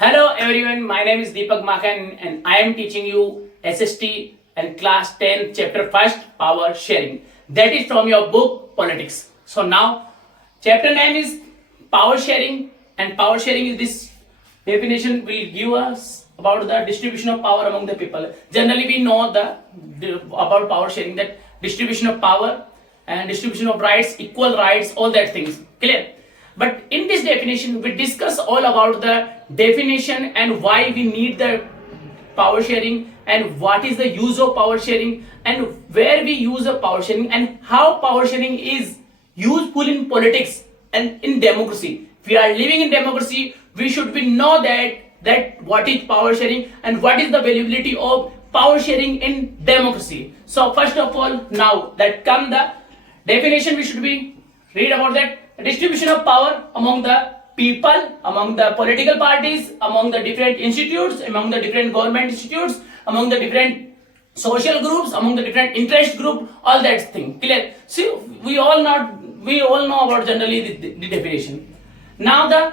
Hello everyone, my name is Deepak Makan and I am teaching you SST and class 10 chapter 1st power sharing. That is from your book Politics. So now chapter 9 is power sharing, and power sharing is this definition will give us about the distribution of power among the people. Generally we know about power sharing, that distribution of power and distribution of rights, equal rights, all that things. Clear? But in this definition, we discuss all about the definition and why we need the power sharing and what is the use of power sharing and where we use the power sharing and how power sharing is useful in politics and in democracy. If we are living in democracy, we should be know that what is power sharing and what is the valuability of power sharing in democracy. So first of all, now that come the definition, we should be read about that distribution of power among the people, among the political parties, among the different institutes, among the different government institutes, among the different social groups, among the different interest group, all that thing. Clear? See, we all know about generally the definition. Now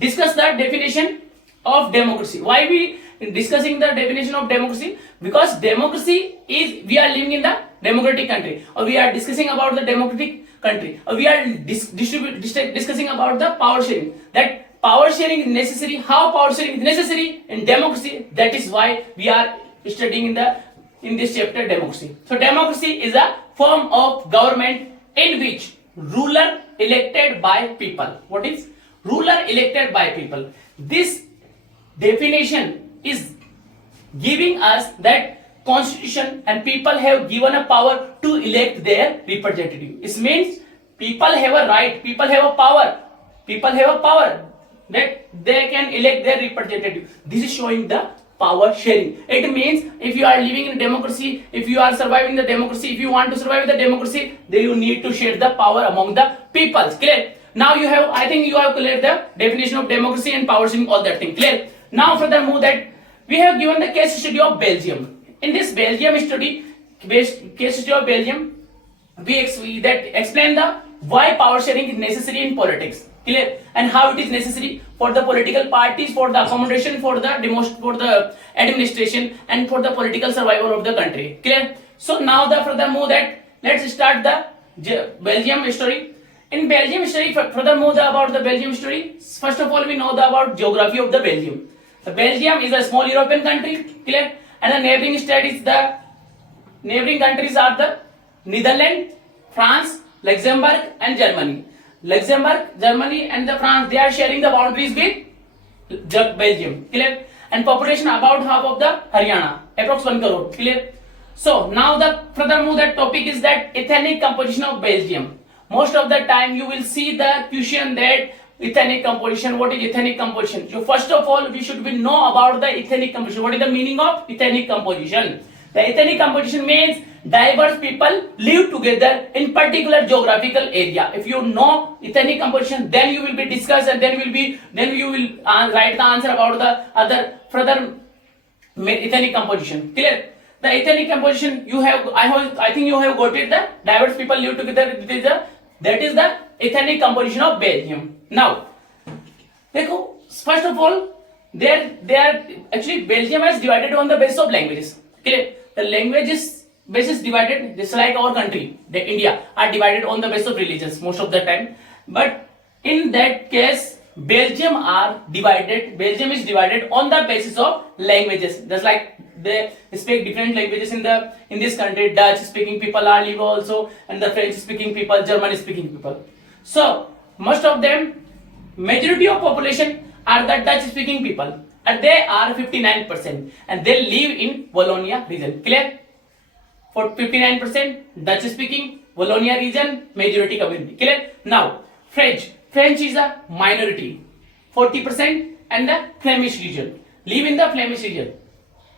discuss the definition of democracy. Why we discussing the definition of democracy? Because democracy is, we are living in the democratic country, or we are discussing about the democratic country, or we are discussing about the power sharing, that power sharing is necessary, how power sharing is necessary in democracy. That is why we are studying in this chapter democracy. So democracy is a form of government in which ruler elected by people. What is ruler elected by people? This definition is giving us that constitution and people have given a power to elect their representative. It means people have a right, people have a power that they can elect their representative. This is showing the power sharing. It means if you are living in democracy, if you are surviving the democracy, if you want to survive the democracy, then you need to share the power among the people. Clear? Now I think you have cleared the definition of democracy and power sharing, all that thing. Clear? Now furthermore, that we have given the case study of Belgium. In this case study of Belgium, we explain the why power sharing is necessary in politics. Clear? And how it is necessary for the political parties, for the accommodation, for the administration, and for the political survival of the country. Clear? So now furthermore that let's start the Belgium story. In Belgium story, furthermore about the Belgium story, first of all we know about geography of the Belgium. The Belgium is a small European country. Clear? And the neighboring countries are the Netherlands, France, Luxembourg and Germany. Luxembourg, Germany and the France, they are sharing the boundaries with Belgium. Clear? And population about half of the Haryana, approx 1 crore. Clear? So now furthermore that topic is that ethnic composition of Belgium. Most of the time you will see the question that ethnic composition. What is ethnic composition? So first of all, we should know about the ethnic composition. What is the meaning of ethnic composition? The ethnic composition means diverse people live together in particular geographical area. If you know ethnic composition, then you will be discussed, and then you will write the answer about the other further ethnic composition. Clear? The ethnic composition I think you have got it. The diverse people live together. That is the ethnic composition of Belgium. Now, first of all, they are actually Belgium is divided on the basis of languages. Clear? The languages basis divided, just like our country, the India, are divided on the basis of religions most of the time. But in that case, Belgium is divided on the basis of languages. Just like they speak different languages in this country. Dutch speaking people are live also, and the French speaking people, German speaking people. So most of them, majority of population are the Dutch speaking people, and they are 59%, and they live in Wallonia region. Clear? For 59% Dutch speaking Wallonia region, majority community. Clear? Now French is a minority, 40%, and the Flemish region, live in the Flemish region.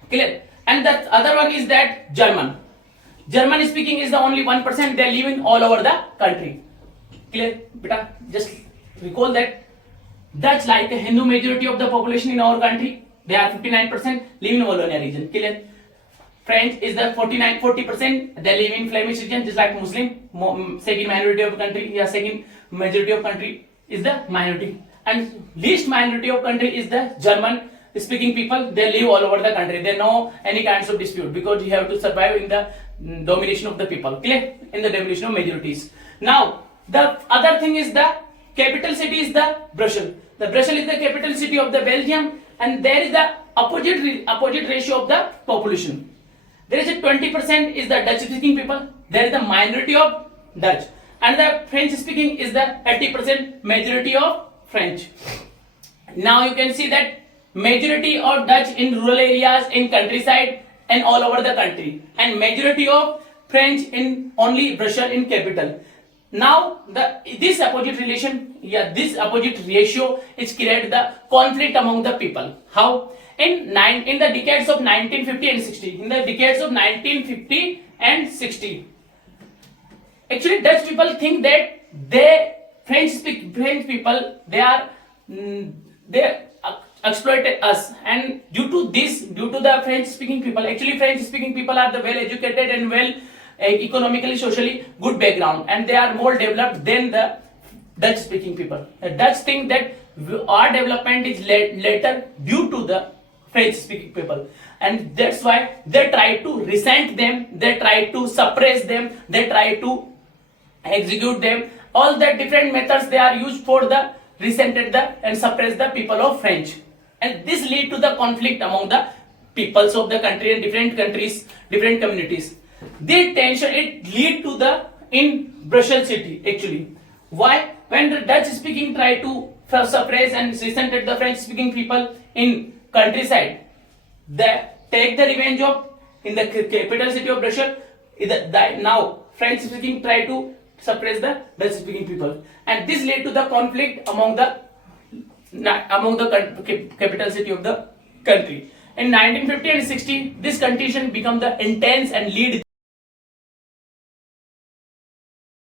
Clear? And the other one is that German speaking is the only 1%, they live in all over the country. Clear? Beta, just recall that Dutch, like a Hindu majority of the population in our country, they are 59%, live in Wallonia region. Clear? French is the 40%, they live in Flemish region, just like Muslim, second minority of country, second majority of country is the minority. and least minority of country is the German speaking people. They live all over the country. They know any kinds of dispute because you have to survive in the domination of the people, clear, in the domination of majorities. Now the other thing is the capital city is the Brussels. The Brussels is the capital city of the Belgium, and there is the opposite ratio of the population. There is a 20% is the Dutch speaking people. There is the minority of Dutch, and the French speaking is the 80% majority of French. Now you can see that majority of Dutch in rural areas, in countryside, and all over the country, and majority of French in only Brussels in capital. Now this opposite ratio is create the conflict among the people. How? In the decades of 1950 and 60. In the decades of 1950 and 60. Actually, Dutch people think that French people they exploited us, and due to the French speaking people, actually French speaking people are the well educated and well economically, socially good background, and they are more developed than the Dutch speaking people. The Dutch think that our development is later due to the French speaking people, and that's why they try to resent them, they try to suppress them, they try to execute them. All the different methods they are used for the resented and suppress the people of French, and this lead to the conflict among the peoples of the country and different countries, different communities. This tension it lead to the in Brussels city actually. Why? When the Dutch speaking try to suppress and resented the French speaking people in countryside, they take the revenge of in the capital city of Brussels. Now French speaking try to suppress the Dutch speaking people, and this led to the conflict among the capital city of the country. In 1950 and 60, this condition become the intense and lead